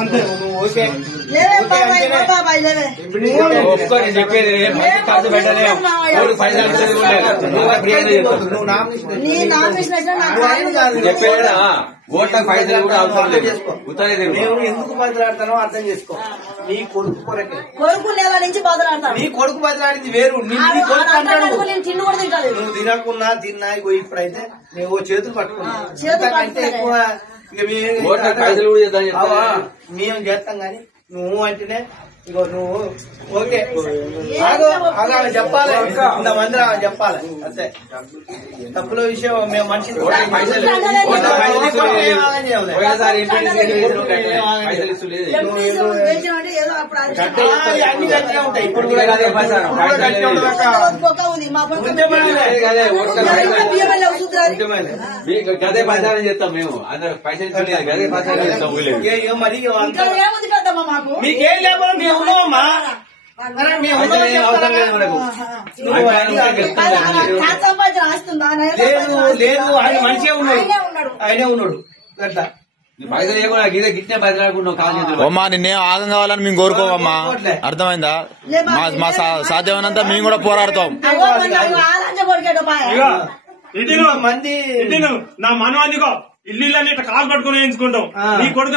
అంతే చెప్పేది ఖర్చు పెట్టలే పైసలు చెప్పేదా ఓట్లకు పైసలు కూడా అవసరం లేదు. నేను ఎందుకు బదిలాడతానో అర్థం చేసుకో. నీ కొడుకు కొరకే కొడుకు నెల నుంచి బదిలాడతాను. నీ కొడుకు బదిలాడింది వేరు. నువ్వు తినకున్నా తిన్నా ఇప్పుడైతే నువ్వు చేతులు పట్టుకున్నా ఎక్కువ పైసలు కూడా మేము చేస్తాం గాని నువ్వు అంటేనే ఇగో నువ్వు ఓకే చెప్పాలి. ఇంతమంది చెప్పాలి అంతే. తప్పుల విషయం మేము మనిషి అన్ని గట్టిగా ఉంటాయి. ఇప్పుడు కూడా గదే ప్రచారం చేస్తాం మేము. అందరూ పైసలు గదే ప్రచారం చేస్తాం. మరి మీకేం లేకపోతే మేము ఉన్నామమ్మా. లేదు ఆయన మంచిగా ఉన్నాడు. ఆయనే ఉన్నాడు అట్లా పైసలు ఏమో గిట్టే బదిలాడుకున్నాం కాదు. అమ్మా నిన్నేం ఆగం కావాలని మేము కోరుకోవమ్మా. అర్థమైందా? మా సాధ్యమైనంత మేము కూడా పోరాడతాం. మంది నా మనవాదిగో ఇల్లు కాలు పట్టుకుని వేయించుకుంటాం. నీ కొడుకు